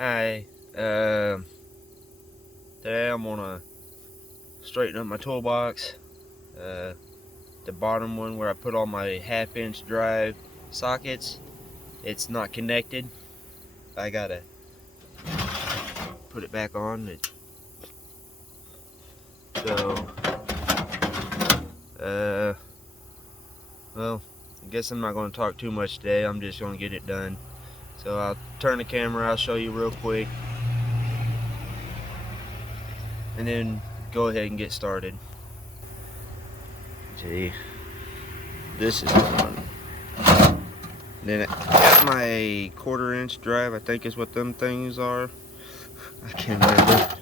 Hi, today I'm gonna straighten up my toolbox. Uh, the bottom one where I put all my 1/2 inch drive sockets, it's not connected. I gotta put it back on. So, uh, well, I guess I'm not gonna talk too much today. I'm just gonna get it done. So I'll turn the camera, I'll show you real quick, and then go ahead and get started. See, this is the one. Then I got my 1/4 inch drive, I think is what them things are. I can't remember.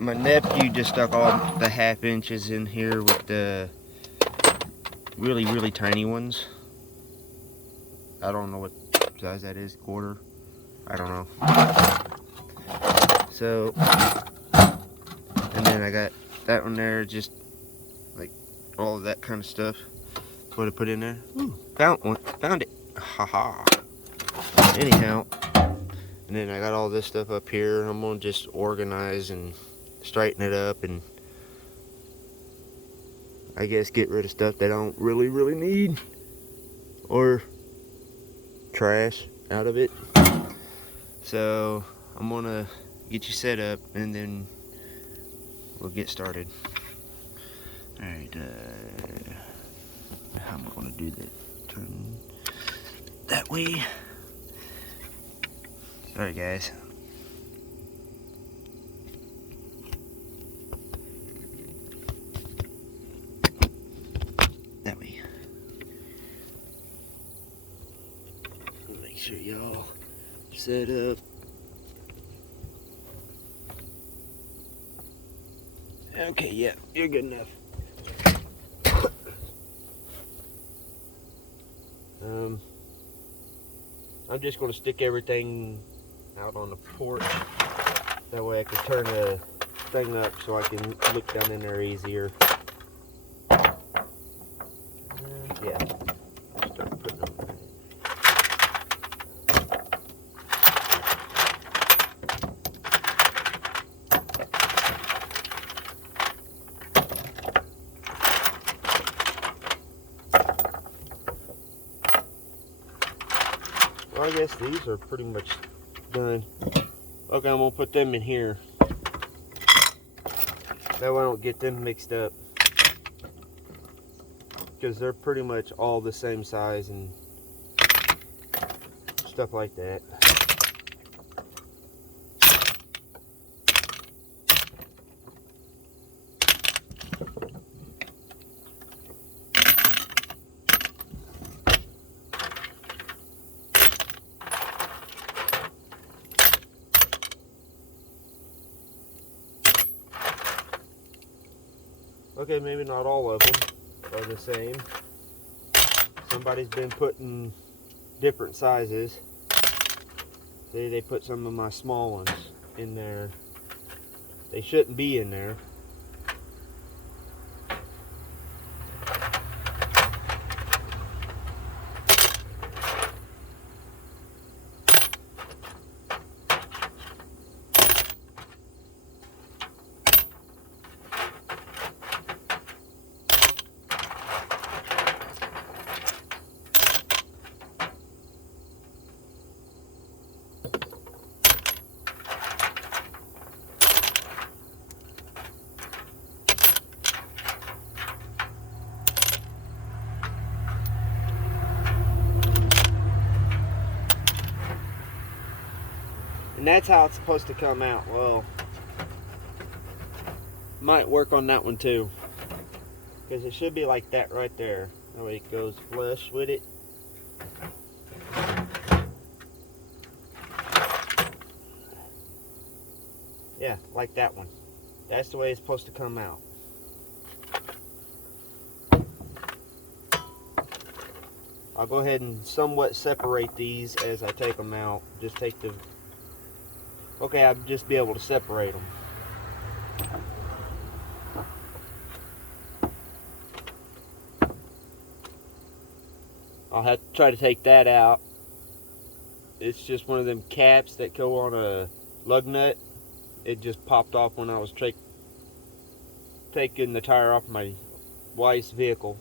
My nephew just stuck all the 1/2 inches in here with the really tiny ones. I don't know what size that is, quarter. I don't know. So, and then I got that one there, just like all of that kind of stuff. What I put in there. Ooh, found it. Haha. Anyhow, and then I got all this stuff up here. I'm gonna just organize and straighten it up, and I guess get rid of stuff that I don't really need, or trash out of it. So I'm gonna get you set up and then we'll get started. Alright, how am I gonna do that? Turn that way. Sorry guys. That way. Make sure y'all set up. Okay, yeah, you're good enough. I'm just going to stick everything out on the porch. That way I can turn the thing up so I can look down in there easier. Yeah. Start putting them there. Well, I guess these are pretty much done. Okay, I'm gonna put them in here. That way I don't get them mixed up, because they're pretty much all the same size and stuff like that. Okay, maybe not all of them are the same. Somebody's been putting different sizes. See, they put some of my small ones in there. They shouldn't be in there. And that's how it's supposed to come out. Well, might work on that one too, because it should be like that right there. That way it goes flush with it. Yeah, like that one. That's the way it's supposed to come out. I'll go ahead and somewhat separate these as I take them out. Just take the... Okay, I'll just be able to separate them. I'll have to try to take that out It's just one of them caps that go on a lug nut. It just popped off when I was taking the tire off my wife's vehicle.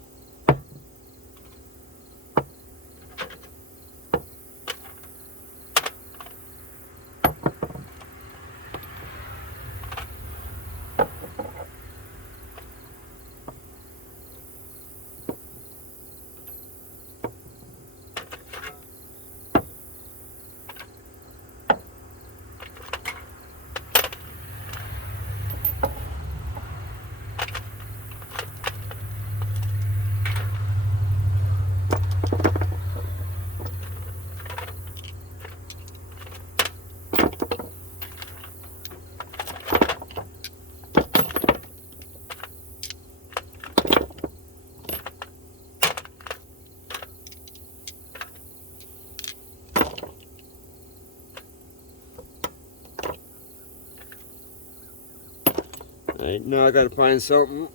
Alright, now I gotta find something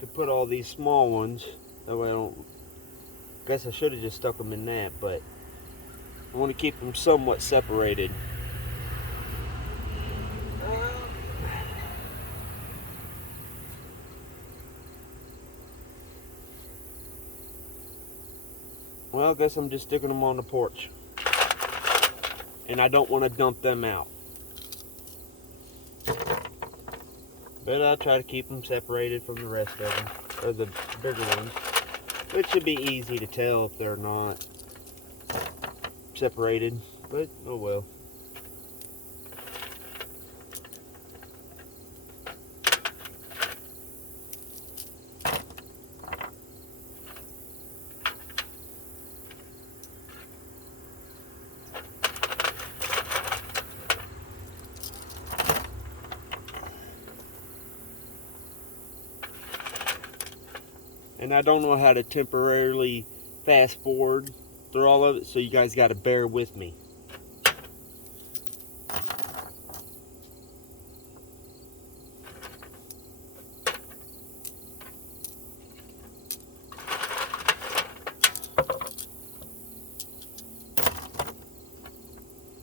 to put all these small ones. That way I don't. Guess I should have just stuck them in that, but I want to keep them somewhat separated. Well, I guess I'm just sticking them on the porch. And I don't want to dump them out. But I'll try to keep them separated from the rest of them, or the bigger ones. It should be easy to tell if they're not separated, but oh well. And I don't know how to temporarily fast forward through all of it, so you guys got to bear with me.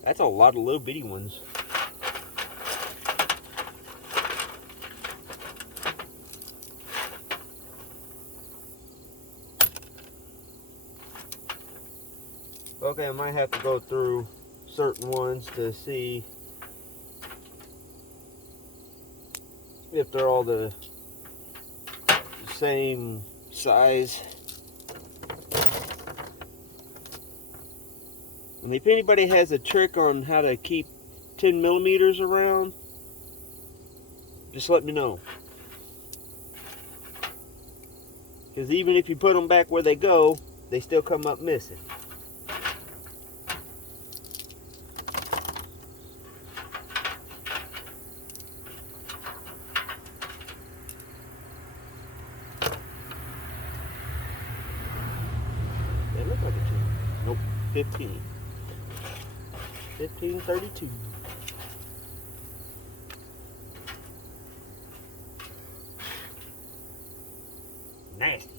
That's a lot of little bitty ones. Okay, I might have to go through certain ones to see if they're all the same size. And if anybody has a trick on how to keep 10 millimeters around, just let me know. Because even if you put them back where they go, they still come up missing. They look like a 2. Nope, 15. 1532. Nasty.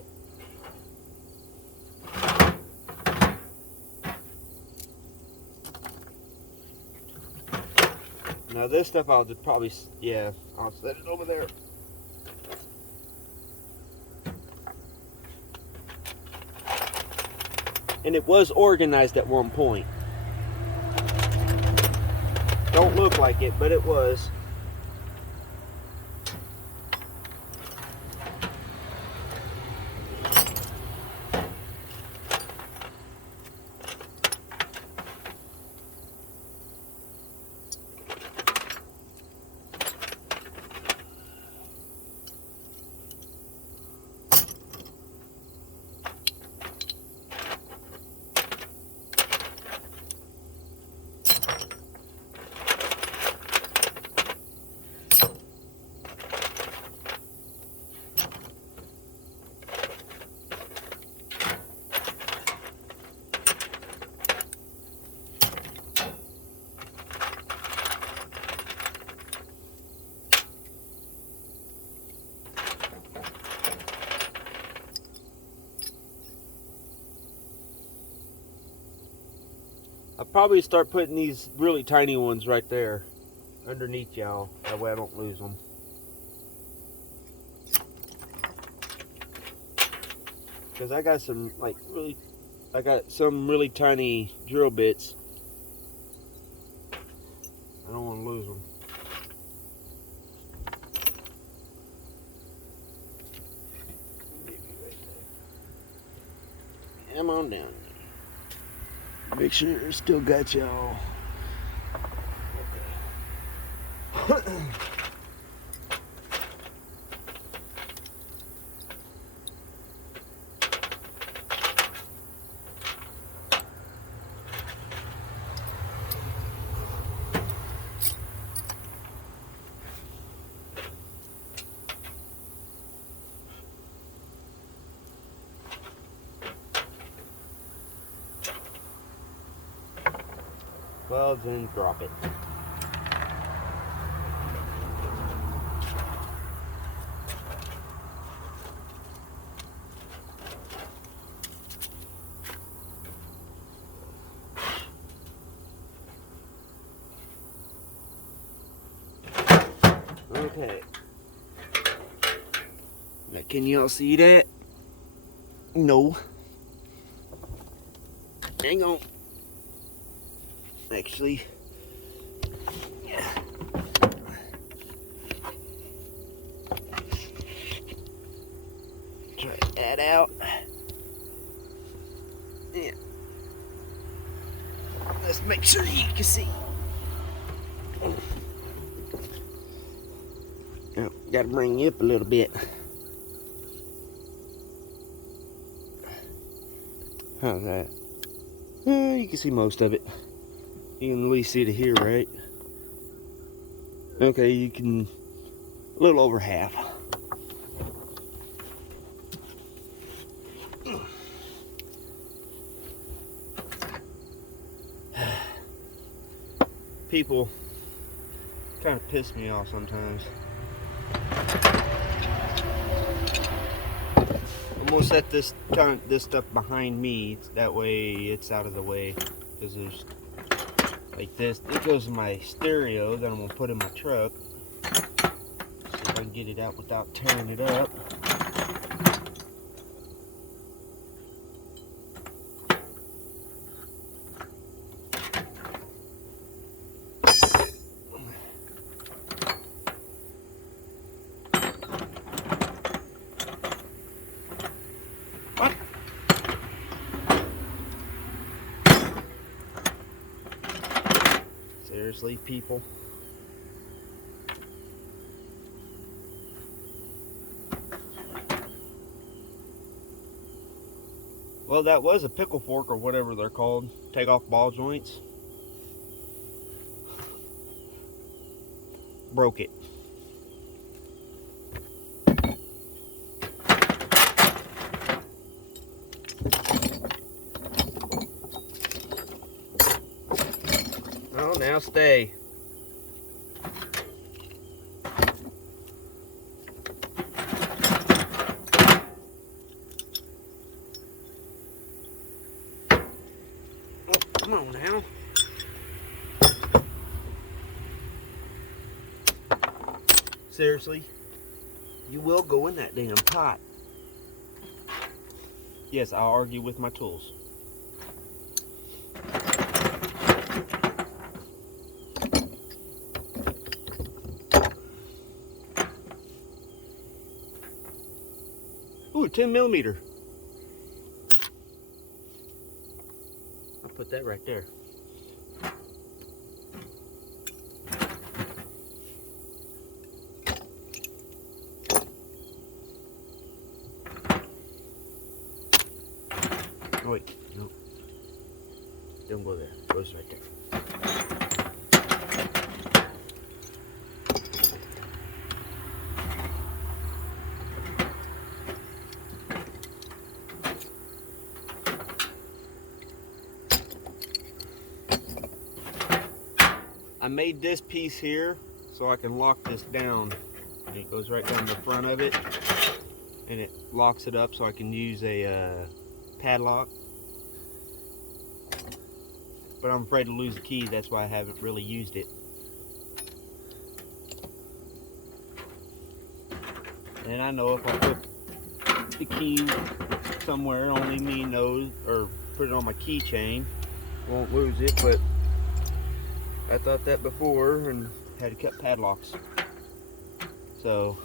Now this stuff I'll just probably, yeah, I'll set it over there. And it was organized at one point. Don't look like it, but it was. I'll probably start putting these really tiny ones right there underneath y'all. That way I don't lose them. Because I got some really tiny drill bits. I don't want to lose them. Come on down. Make sure it's still got y'all. Okay. Well, then drop it. Okay. Now, can y'all see that? No. Hang on. Actually, yeah. Try that out. Yeah. Let's make sure you can see. Oh, gotta bring you up a little bit. How's that? You can see most of it. You can at least see it here, right? Okay, you can, a little over half. People kind of piss me off sometimes. I'm gonna set this stuff behind me, that way it's out of the way, because there's like this. It goes in my stereo that I'm gonna put in my truck. See if I can get it out without tearing it up. What? Seriously, people? Well, that was a pickle fork or whatever they're called. Take off ball joints. Broke it. Oh, now stay. Come on now. Seriously? You will go in that damn pot. Yes, I'll argue with my tools. Ooh, 10 millimeter. I'll put that right there. Oh, wait, no. Don't go there. It goes right there. I made this piece here so I can lock this down. It goes right down the front of it, and it locks it up so I can use a padlock. but I'm afraid to lose the key. That's why I haven't really used it. And I know if I put the key somewhere only me knows, or put it on my keychain, won't lose it. But I thought that before and had to cut padlocks. So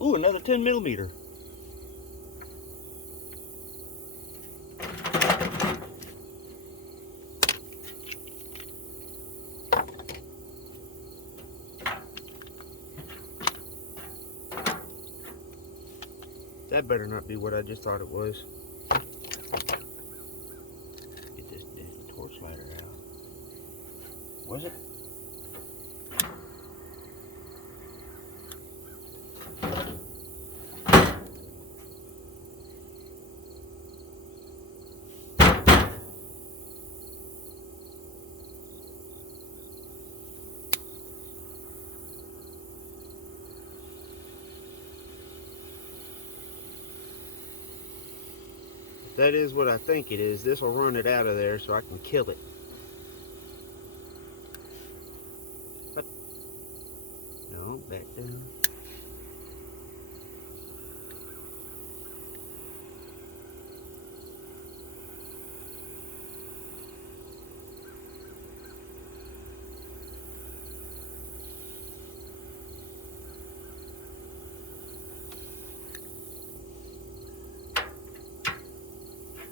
ooh, another 10mm. That better not be what I just thought it was. Get this torch lighter out. Was it? That is what I think it is. This will run it out of there so I can kill it. But no, back down.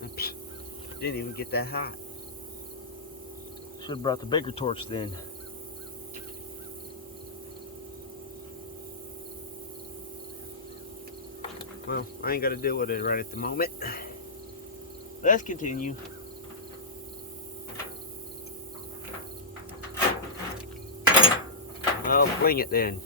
Oops. Didn't even get that hot. Should have brought the bigger torch then. Well, I ain't got to deal with it right at the moment. Let's continue. I'll fling it then.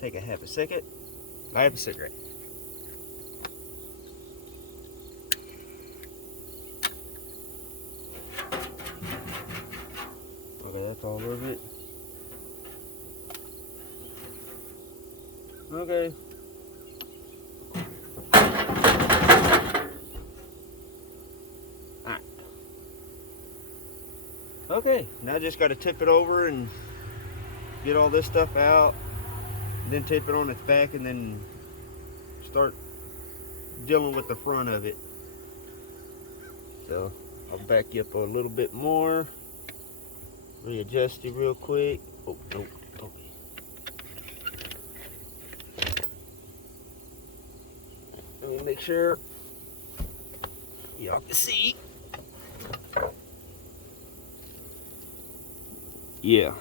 Take a half a second. I have a cigarette. Okay, that's all of it. Okay. Alright. Okay, now I just got to tip it over and get all this stuff out. Then tip it on its back and then start dealing with the front of it. So I'll back you up a little bit more. Readjust it real quick. Oh, nope. Okay. Let me make sure y'all can see. Yeah.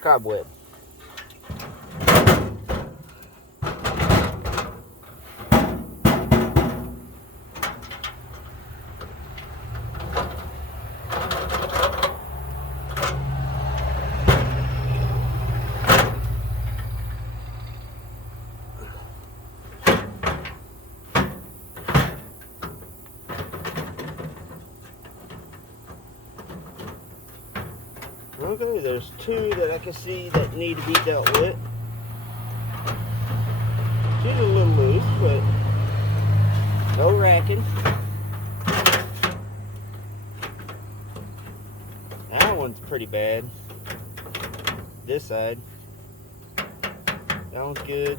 Cobweb. Okay, there's two that I can see that need to be dealt with. She's a little loose, but no racking. That one's pretty bad. This side. That one's good.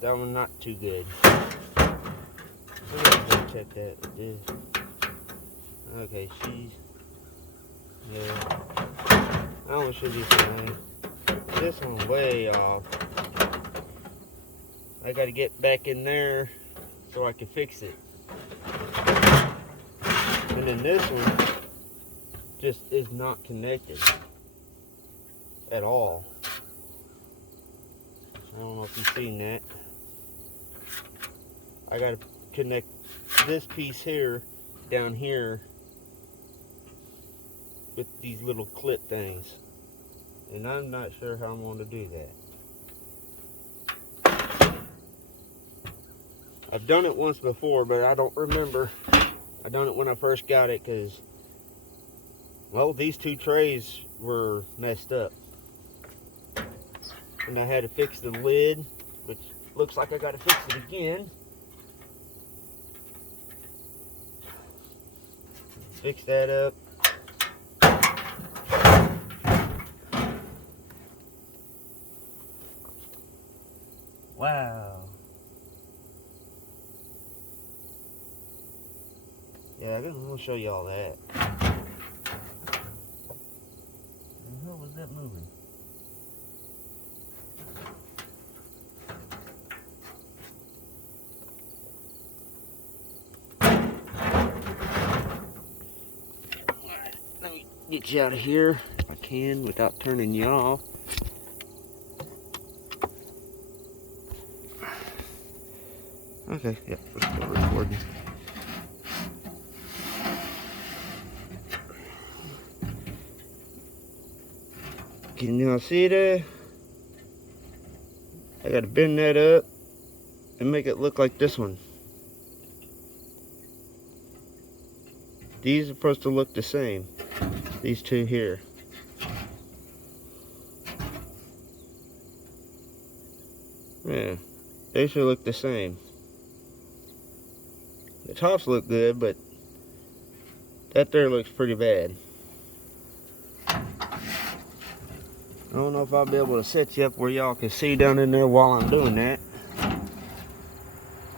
That one not too good. We're gonna check that with this. Okay, she's Yeah. That one should be fine. This one's way off. I gotta get back in there so I can fix it. And then this one just is not connected at all. I don't know if you've seen that. I gotta connect this piece here down here with these little clip things. And I'm not sure how I'm going to do that. I've done it once before, but I don't remember. I done it when I first got it because, well, these two trays were messed up. And I had to fix the lid, which looks like I got to fix it again. Fix that up. Wow. Yeah, I'm gonna show you all that. Where the hell was that moving? Alright, let me get you out of here if I can without turning you off. Okay, yeah, let's go recording. Can y'all see that? I gotta bend that up and make it look like this one. These are supposed to look the same. These two here. Yeah, they should look the same. The tops look good, but that there looks pretty bad. I don't know if I'll be able to set you up where y'all can see down in there while I'm doing that.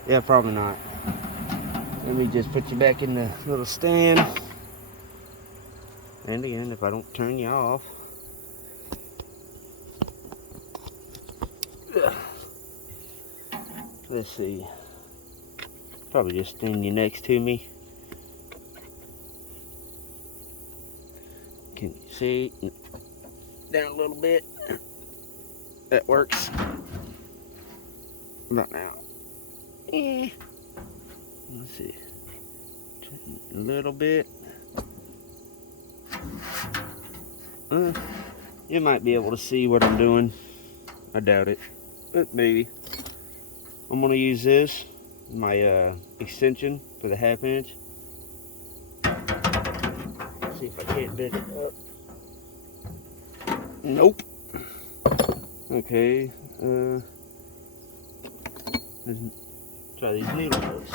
Yeah, probably not. Let me just put you back in the little stand. And again, if I don't turn you off. Let's see. Probably just stand you next to me. Can you see? Down a little bit. That works. About now. Let's see. Turn a little bit. You might be able to see what I'm doing. I doubt it, but maybe. I'm gonna use this, my extension for the 1/2 inch. See if I can't bend it up. Nope. Okay. Let's try these needle nose.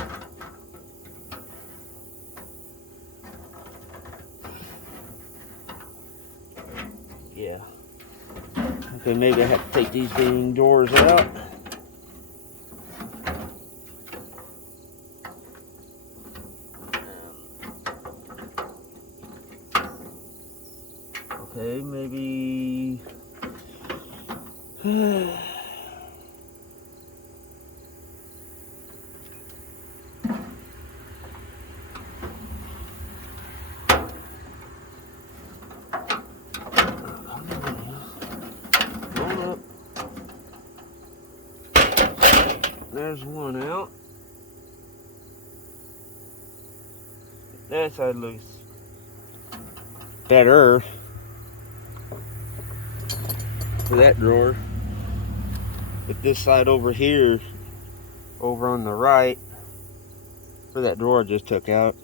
Yeah. Okay, maybe I have to take these dang drawers out. Okay, maybe. There's one out. That side looks better for that drawer. But this side over here, over on the right, for that drawer I just took out,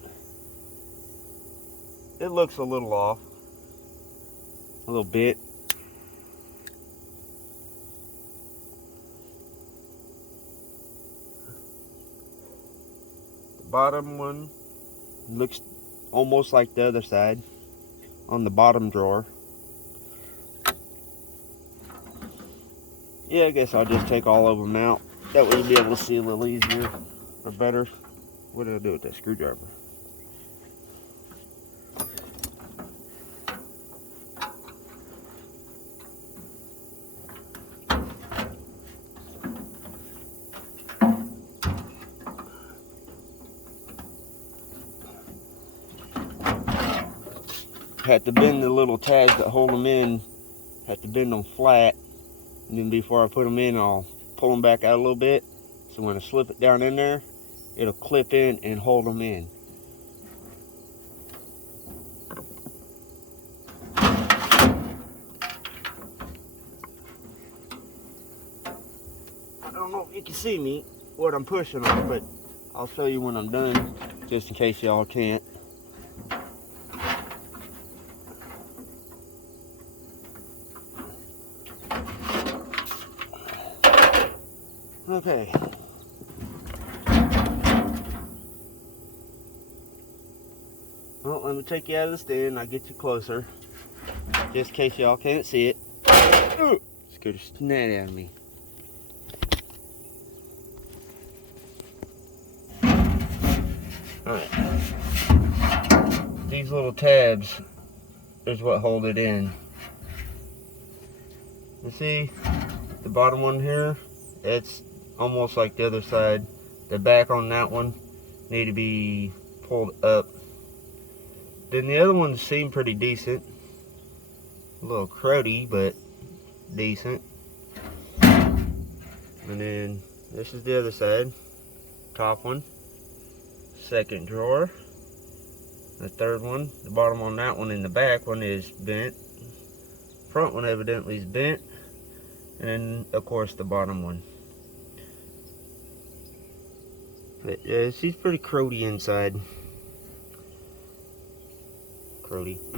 it looks a little off. A little bit. Bottom one looks almost like the other side on the bottom drawer. Yeah, I guess I'll just take all of them out. That way you'll be able to see a little easier or better. What did I do with that screwdriver? have to bend the little tabs that hold them in, have to bend them flat, and then before I put them in, I'll pull them back out a little bit, so when I slip it down in there, it'll clip in and hold them in. I don't know if you can see me, what I'm pushing on, but I'll show you when I'm done, just in case y'all can't. Okay. Well, let me take you out of the stand. I'll get you closer, just in case y'all can't see it. Scared the snot out of me. Alright. These little tabs is what hold it in. You see the bottom one here? It's almost like the other side. The back on that one need to be pulled up. Then the other ones seem pretty decent. A little cruddy, but decent. And then this is the other side. Top one. Second drawer. The third one. The bottom on that one and the back one is bent. Front one evidently is bent. And then of course the bottom one. But she's pretty cruddy inside. Cruddy. A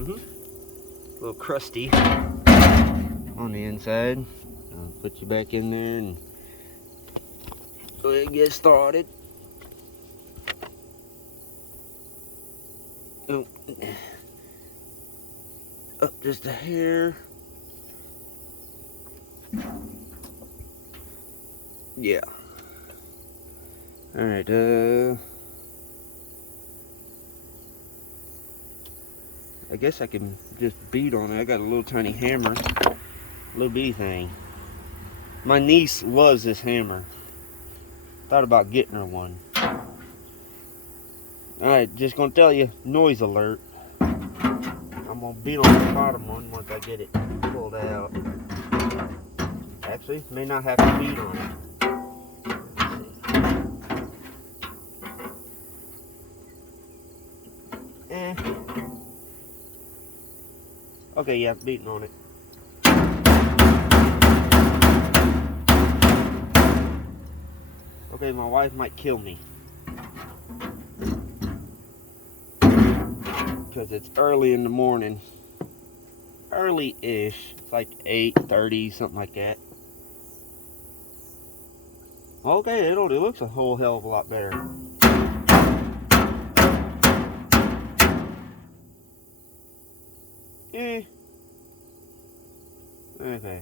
little crusty on the inside. I'll put you back in there and go ahead and get started. Oh. Up just a hair. Yeah. Alright, I guess I can just beat on it. I got a little tiny hammer. Little bitty thing. My niece loves this hammer. Thought about getting her one. Alright, just gonna tell you, noise alert. I'm gonna beat on the bottom one once I get it pulled out. Actually, may not have to beat on it. Okay, yeah, beating on it. Okay, my wife might kill me. Because it's early in the morning. Early-ish. It's like 8:30, something like that. Okay, it looks a whole hell of a lot better. Okay.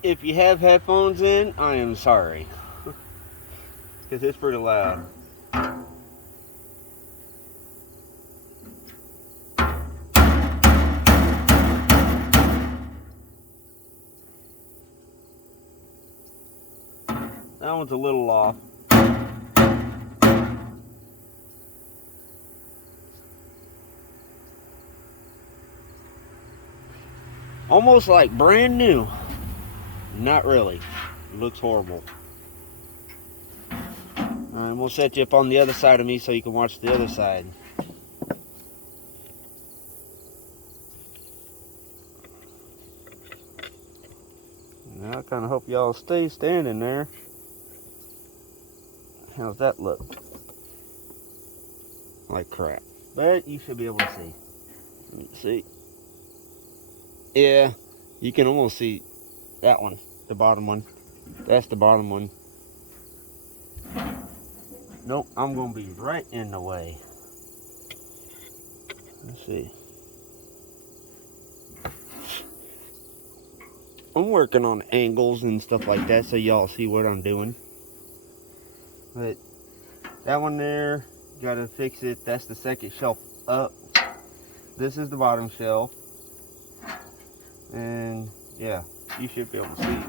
If you have headphones in, I am sorry. Because it's pretty loud. That one's a little off. Almost like brand new. Not really. It looks horrible. Alright, we'll set you up on the other side of me so you can watch the other side. Now I kind of hope y'all stay standing there. How's that look? Like crap. But you should be able to see. Let me see. Yeah, you can almost see that one. The bottom one. That's the bottom one. Nope, I'm going to be right in the way. Let's see. I'm working on angles and stuff like that so y'all see what I'm doing. But that one there, gotta fix it. That's the second shelf up. This is the bottom shelf. And yeah, you should be able to see it.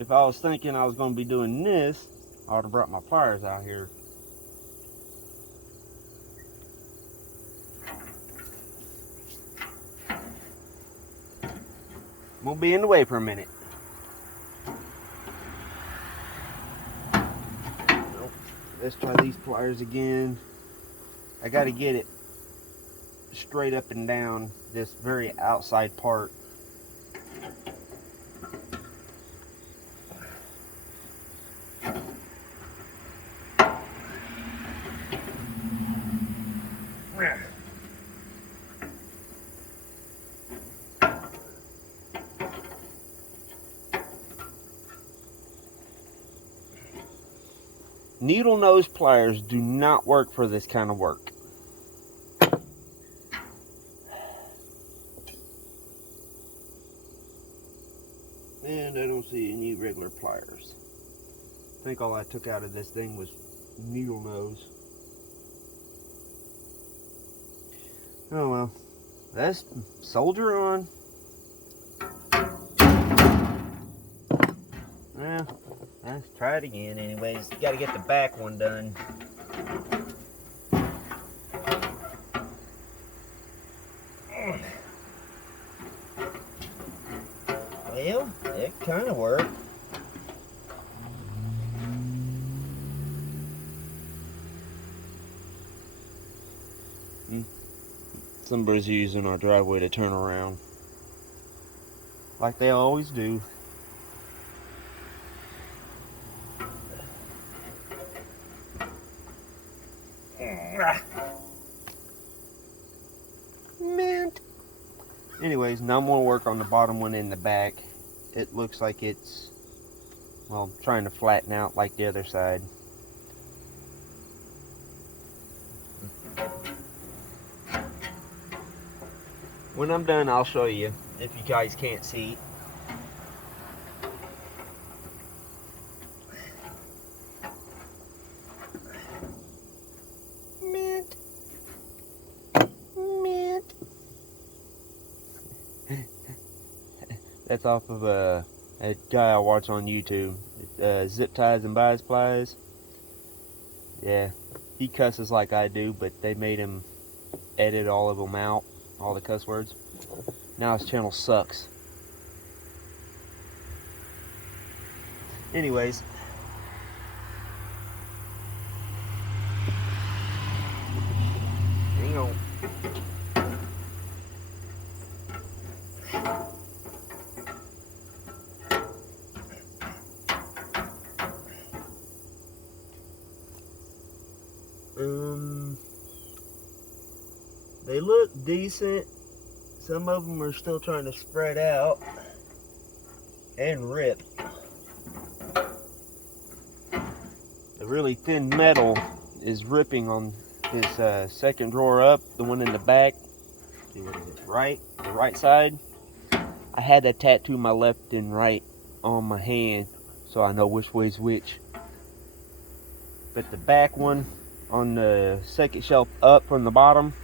If I was thinking I was going to be doing this, I would have brought my pliers out here. I'm going to be in the way for a minute. Nope. Let's try these pliers again. I got to get it straight up and down this very outside part. Needle nose pliers do not work for this kind of work. And I don't see any regular pliers. I think all I took out of this thing was needle nose. Oh well, let's soldier on. Well, let's try it again anyways. Got to get the back one done. Well, it kind of worked. Somebody's using our driveway to turn around. Like they always do. Mint. Anyways, now I'm going to work on the bottom one in the back. It looks like it's, well, trying to flatten out like the other side. When I'm done, I'll show you if you guys can't see. Mint. Mint. That's off of a guy I watch on YouTube. Zip Ties and Buys Plies. Yeah, he cusses like I do, but they made him edit all of them out. All the cuss words. Now his channel sucks. Anyways. Hang on. They look decent. Some of them are still trying to spread out and rip. The really thin metal is ripping on this second drawer up, the one in the back. See, what is it? The right side. I had to tattoo my left and right on my hand so I know which way's which. But the back one on the second shelf up from the bottom,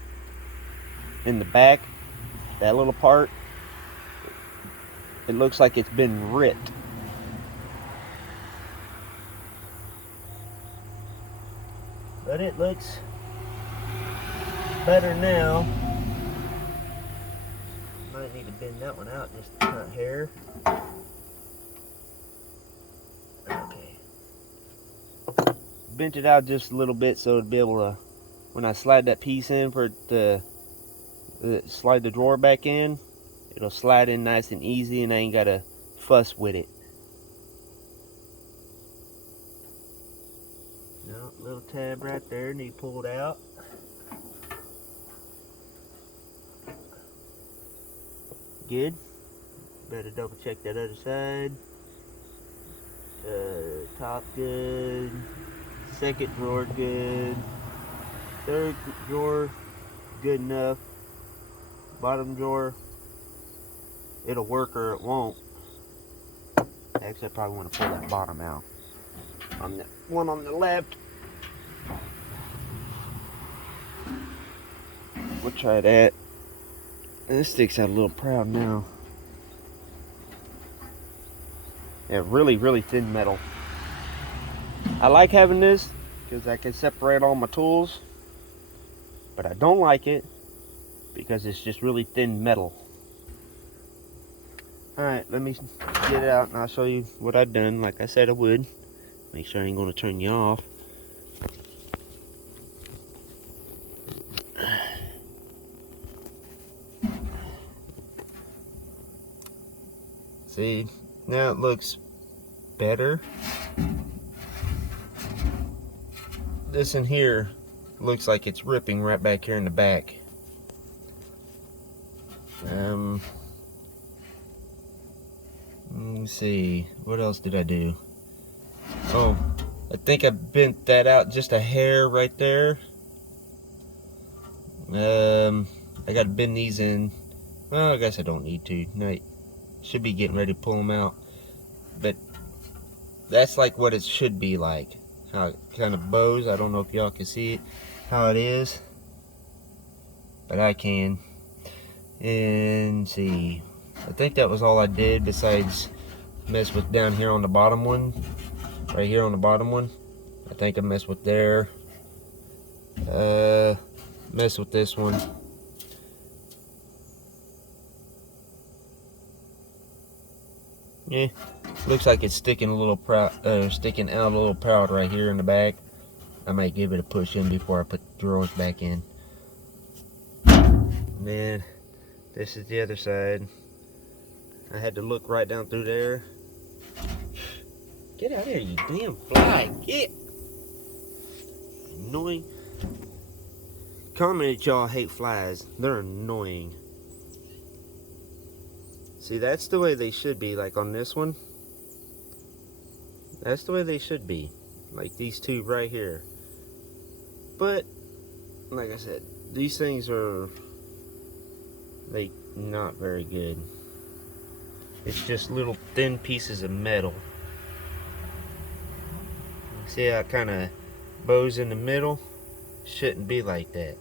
in the back, that little part, it looks like it's been ripped. But it looks better now. Might need to bend that one out just a cut hair. Okay. Bent it out just a little bit so it'd be able to, when I slide that piece in for it to slide the drawer back in, it'll slide in nice and easy and I ain't gotta fuss with it. Now Oh, little tab right there, need pulled out. Good. Better double check that other side. Top good. Second drawer good. Third drawer good enough. Bottom drawer, it'll work or it won't. Actually, I probably want to pull that bottom out. On the one on the left. We'll try that. This sticks out a little proud now. Yeah, really, really thin metal. I like having this because I can separate all my tools, but I don't like it because it's just really thin metal. Alright, let me get it out and I'll show you what I've done like I said I would. Make sure I ain't going to turn you off. See, now it looks better. This in here looks like it's ripping right back here in the back. Let me see, what else did I do? Oh, I think I bent that out just a hair right there. I gotta bend these in. Well, I guess I don't need to. No, I should be getting ready to pull them out. But that's like what it should be like. How it kind of bows. I don't know if y'all can see it, how it is. But I can. And see, I think that was all I did besides mess with down here on the bottom one. Right here on the bottom one. I think I messed with there. Mess with this one. Yeah, looks like it's sticking a little proud, sticking out a little proud right here in the back. I might give it a push in before I put the drawers back in. And then this is the other side. I had to look right down through there. Get out of here, you damn fly! Get! Annoying. Comment that y'all hate flies. They're annoying. See, that's the way they should be, like on this one. That's the way they should be. Like these two right here. But, like I said, these things are, like, not very good. It's just little thin pieces of metal. See how it kind of bows in the middle? Shouldn't be like that.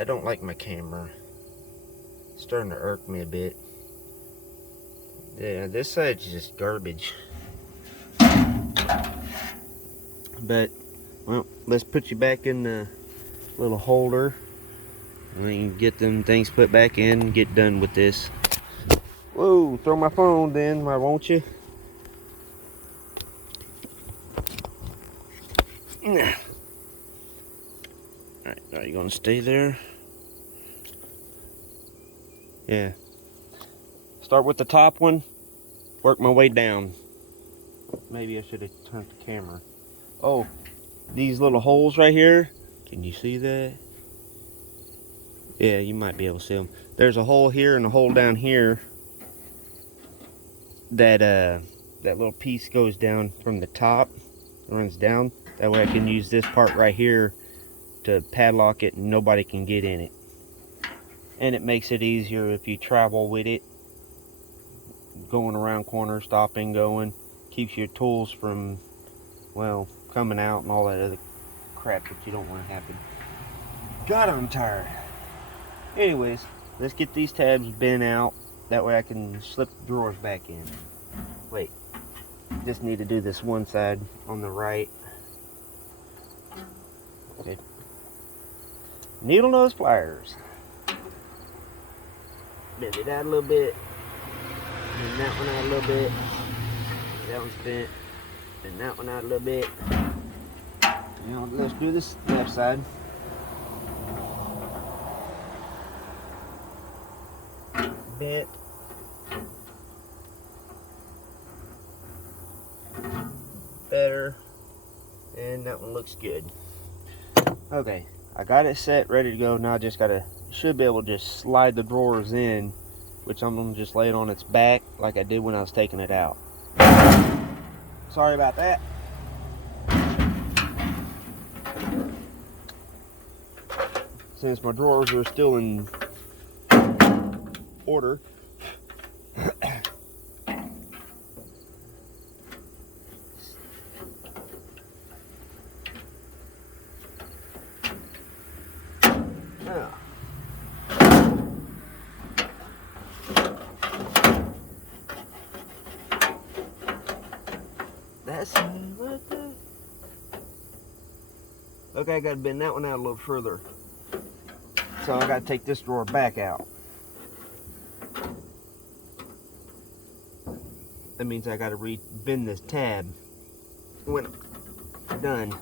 I don't like my camera. It's starting to irk me a bit. Yeah, this side's just garbage. But, well, let's put you back in the little holder. And we can get them things put back in and get done with this. Whoa, throw my phone then, why won't you? Alright, are you gonna stay there? Yeah. Start with the top one, work my way down. Maybe I should have turned the camera. Oh, these little holes right here. Can you see that? Yeah, you might be able to see them. There's a hole here and a hole down here. That little piece goes down from the top, runs down. That way I can use this part right here to padlock it and nobody can get in it. And it makes it easier if you travel with it. Going around corners, stopping, going. Keeps your tools from, well, coming out and all that other crap that you don't want to happen. God, I'm tired. Anyways, let's get these tabs bent out. That way I can slip the drawers back in. Wait, just need to do this one side on the right. Okay. Needle nose pliers. Bend it out a little bit. Bend that one out a little bit. That one's bent. Bend that one out a little bit. Now let's do this left side. Bent. Better. And that one looks good. Okay, I got it set, ready to go. Now I just gotta, should be able to just slide the drawers in, which I'm gonna just lay it on its back like I did when I was taking it out. Sorry about that. Since my drawers are still in order, now, that's what the... Okay, I gotta bend that one out a little further. So I gotta take this drawer back out. That means I gotta bend this tab when I'm done.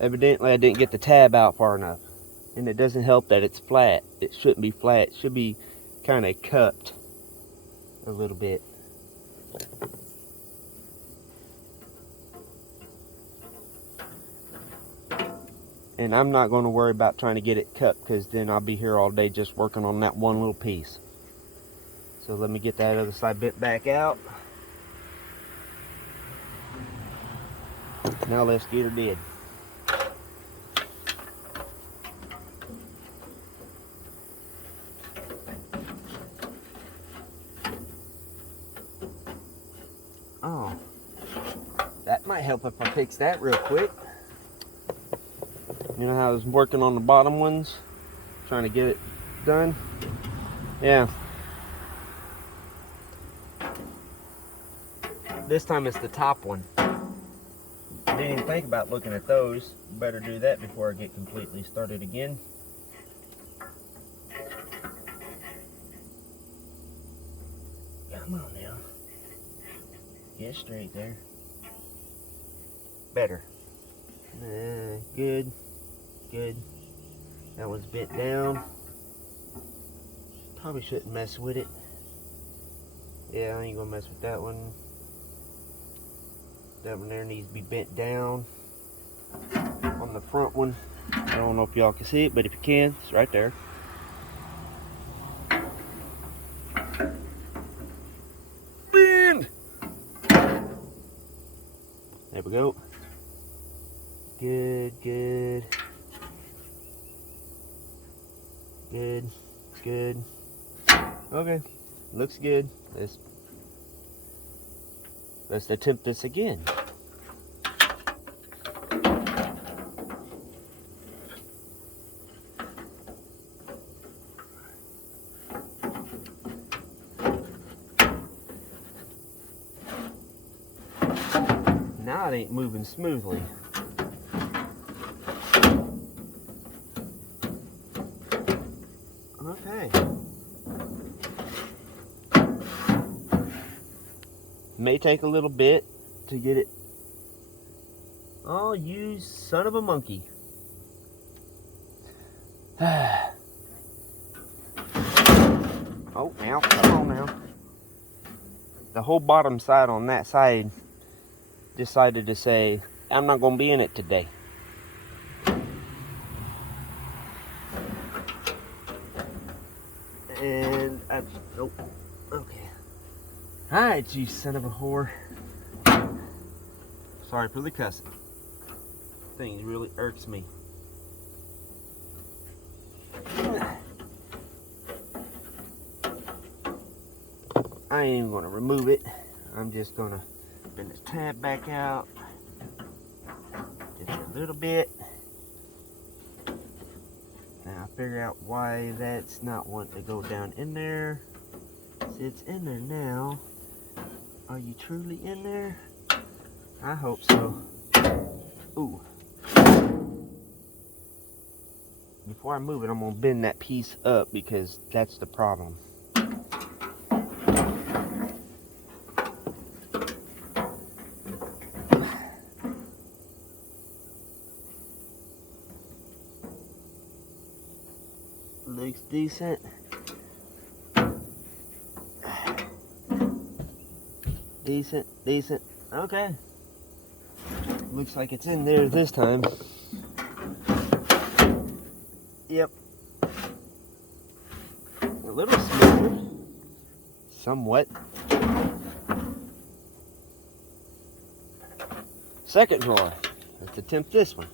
Evidently I didn't get the tab out far enough. And it doesn't help that it's flat. It shouldn't be flat. It should be kind of cupped a little bit. And I'm not going to worry about trying to get it cut, because then I'll be here all day just working on that one little piece. So let me get that other side bent back out. Now let's get her did. Oh, that might help if I fix that real quick. You know how I was working on the bottom ones, trying to get it done? Yeah. This time it's the top one. I didn't even think about looking at those. Better do that before I get completely started again. Come on now. Get straight there. Better. Good. Good. That one's bent down. Probably shouldn't mess with it. Yeah, I ain't gonna mess with that one. That one there needs to be bent down. On the front one, I don't know if y'all can see it, but if you can, it's right there. Bend! There we go. Good, good. Good, good. Okay, looks good. Let's attempt this again. Now it ain't moving smoothly. Okay. May take a little bit to get it. Oh, you son of a monkey. Oh, now, come on now. The whole bottom side on that side decided to say, I'm not going to be in it today. And nope. Okay. Alright, you son of a whore. Sorry for the cussing. Thing really irks me. I ain't even gonna remove it. I'm just gonna bend this tab back out. Just a little bit. Now figure out why that's not wanting to go down in there. See, it's in there now. Are you truly in there? I hope so. Ooh. Before I move it, I'm gonna bend that piece up because that's the problem. looks decent. Decent. Okay. Looks like it's in there this time. Yep. A little smoother. Somewhat. Second drawer. Let's attempt this one.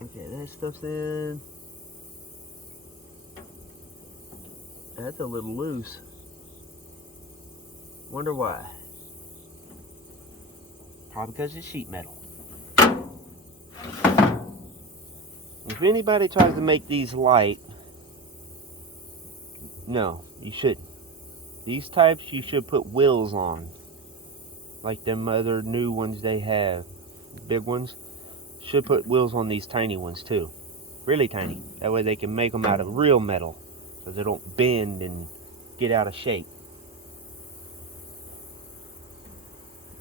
Okay, that stuff's in. That's a little loose. Wonder why. Probably because it's sheet metal. If anybody tries to make these light, no, you shouldn't. These types you should put wheels on. Like them other new ones they have. Big ones. Should put wheels on these tiny ones too. Really tiny. That way they can make them out of real metal. So they don't bend and get out of shape.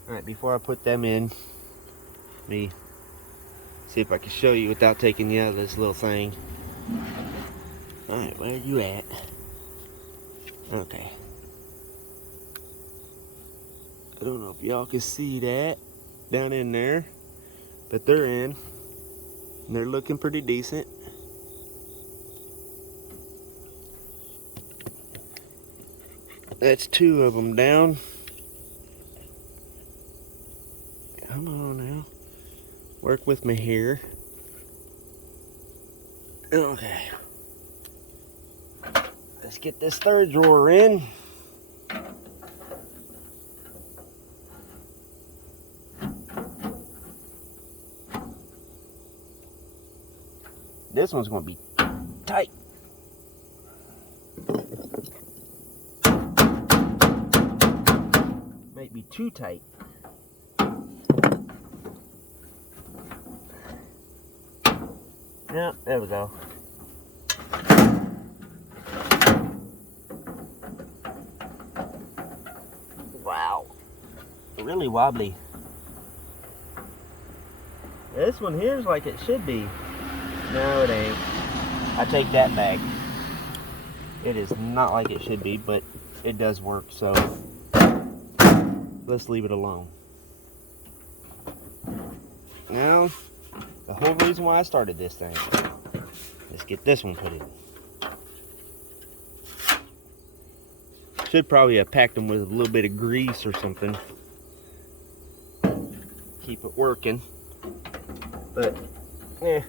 Alright, before I put them in, let me see if I can show you without taking you out of this little thing. Alright, where are you at? Okay. I don't know if y'all can see that down in there, but they're in. And they're looking pretty decent. That's 2 of them down. Come on now. Work with me here. Okay. Let's get this third drawer in. This one's going to be tight. Might be too tight. Yeah, there we go. Wow. Really wobbly. This one here is like it should be. No, it ain't. I take that back. It is not like it should be, but it does work, so let's leave it alone. Now, the whole reason why I started this thing. Let's get this one put in. Should probably have packed them with a little bit of grease or something. Keep it working. But, eh.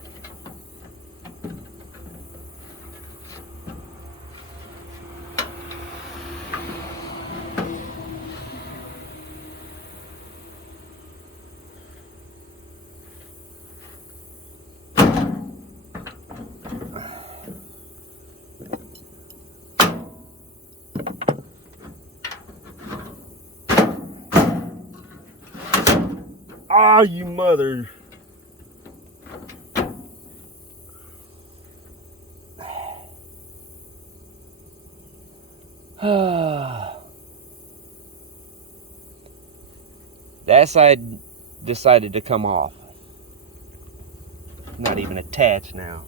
Ah, you mother. That side decided to come off. Not even attached now.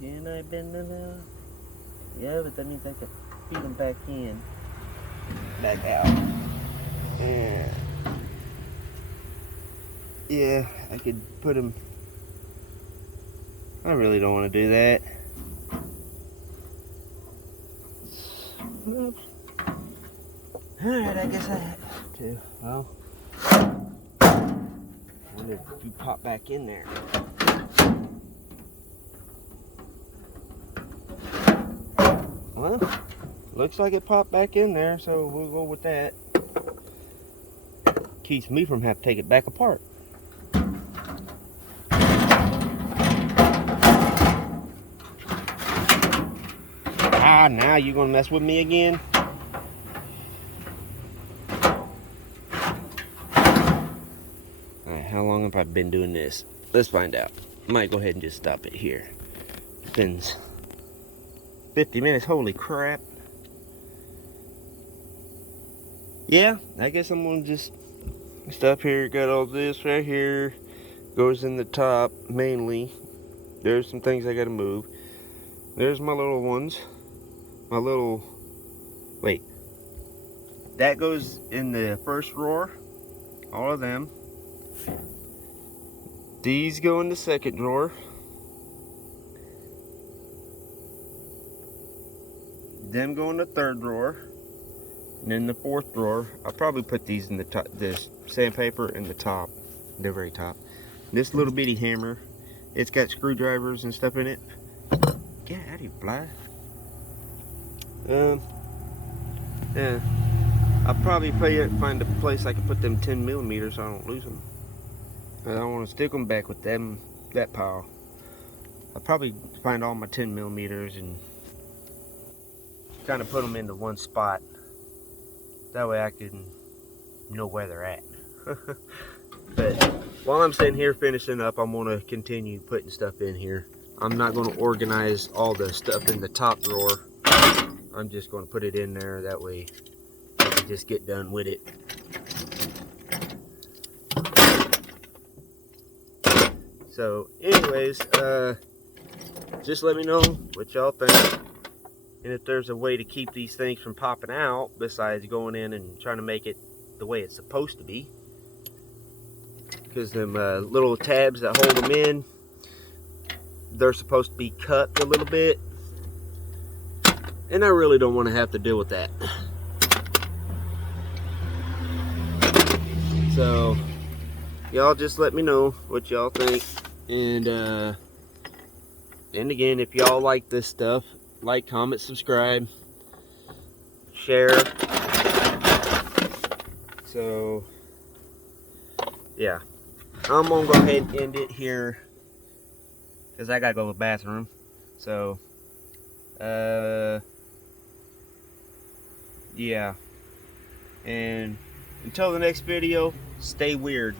Can I bend them out? Yeah, but that means I can feed them back in. Back out. Yeah, I could put them. I really don't want to do that. Alright, I guess I have to. Well, I wonder if you pop back in there. Well, looks like it popped back in there, so we'll go with that. Keeps me from having to take it back apart. Ah, now you're gonna mess with me again? Alright, how long have I been doing this? Let's find out. Might go ahead and just stop it here. It's been 50 minutes, holy crap. yeah, I guess I'm gonna just stop here. Got all this right here. Goes in the top mainly. There's some things I gotta move. There's my little ones. My little, wait. That goes in the first drawer. All of them. These go in the second drawer. Them go in the third drawer. And then the fourth drawer, I'll probably put these in the top, this sandpaper in the top, the very top. This little bitty hammer, it's got screwdrivers and stuff in it. Get out of here, fly. Yeah, I'll probably find a place I can put them 10 millimeters so I don't lose them. I don't want to stick them back with that pile. I'll probably find all my 10 millimeters and kind of put them into one spot. That way I can know where they're at. But while I'm sitting here finishing up, I'm going to continue putting stuff in here. I'm not going to organize all the stuff in the top drawer. I'm just going to put it in there. That way I can just get done with it. So anyways, just let me know what y'all think. And if there's a way to keep these things from popping out besides going in and trying to make it the way it's supposed to be. Because them little tabs that hold them in, they're supposed to be cut a little bit. And I really don't want to have to deal with that. So, y'all just let me know what y'all think. And again, if y'all like this stuff, like, comment, subscribe, share. So, yeah. I'm going to go ahead and end it here because I got to go to the bathroom. So, yeah. And until the next video, stay weird.